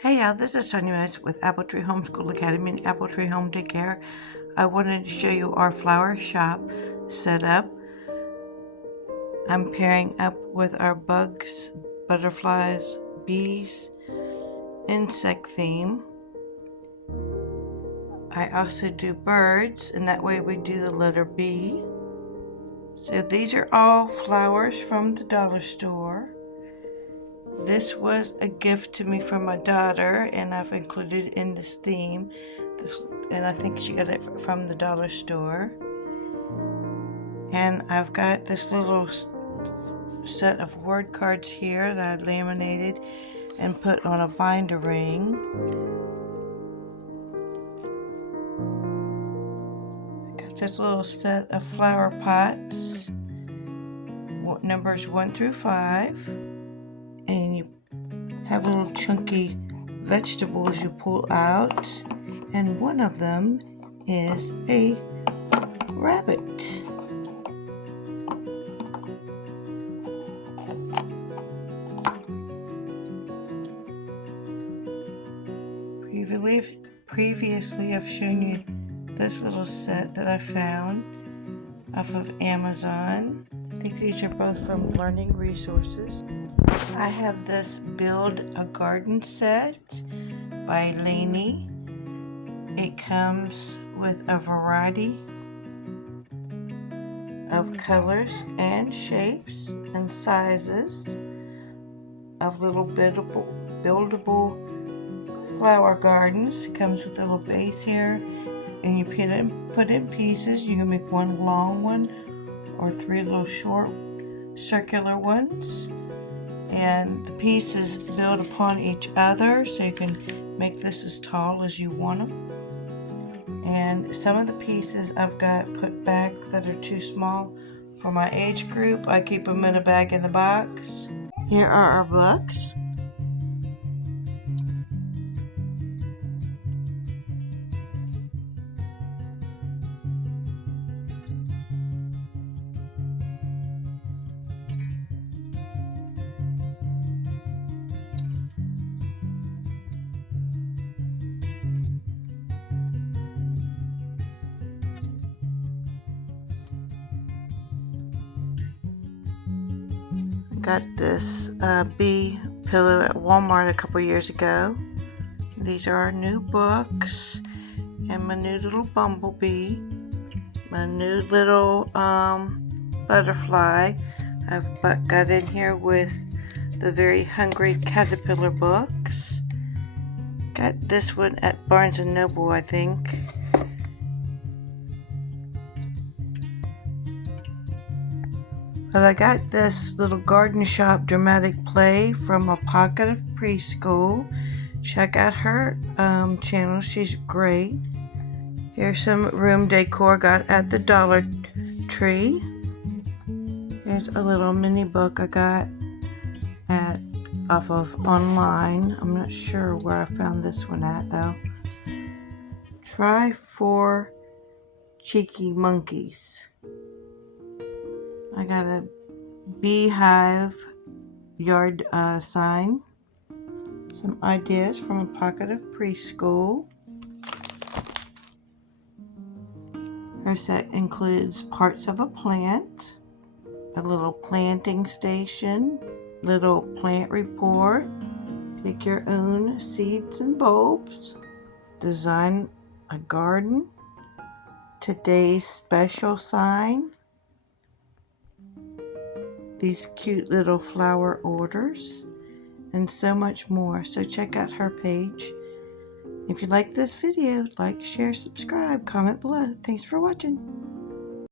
Hey y'all, this is Sonia Miss with Apple Tree Homeschool Academy and Apple Tree Home Daycare. I wanted to show you our flower shop setup. I'm pairing up with our bugs, butterflies, bees, insect theme. I also do birds, and that way we do the letter B. So these are all flowers from the dollar store. This was a gift to me from my daughter, and I've included in this theme. And I think she got it from the dollar store. And I've got this little set of word cards here that I laminated and put on a binder ring. I got this little set of flower pots, numbers 1 through 5. And you have little chunky vegetables you pull out, and one of them is a rabbit. Previously I've shown you this little set that I found off of Amazon. I think these are both from Learning Resources. I have this Build a Garden set by Lainey. It comes with a variety of colors and shapes and sizes of little buildable flower gardens. It comes with a little base here, and you put in pieces. You can make one long one or 3 little short circular ones, and the pieces build upon each other, so you can make this as tall as you want them. And some of the pieces I've got put back that are too small for my age group. I keep them in a bag in the box. Here are our books. Got this bee pillow at Walmart a couple years ago. These are our new books, and my new little bumblebee, my new little butterfly. I've got in here with the Very Hungry Caterpillar books. Got this one at Barnes & Noble, I think. But I got this little garden shop dramatic play from A Pocket of Preschool. Check out her channel, she's great. Here's some room decor got at the Dollar Tree. Here's a little mini book I got off of online. I'm not sure where I found this one at though. Try 4 Cheeky Monkeys. I got a beehive yard sign. Some ideas from A Pocket of Preschool. Her set includes parts of a plant, a little planting station, little plant report, pick your own seeds and bulbs, design a garden, today's special sign, these cute little flower orders, and so much more. So check out her page. If you like this video, like, share, subscribe, comment below. Thanks for watching.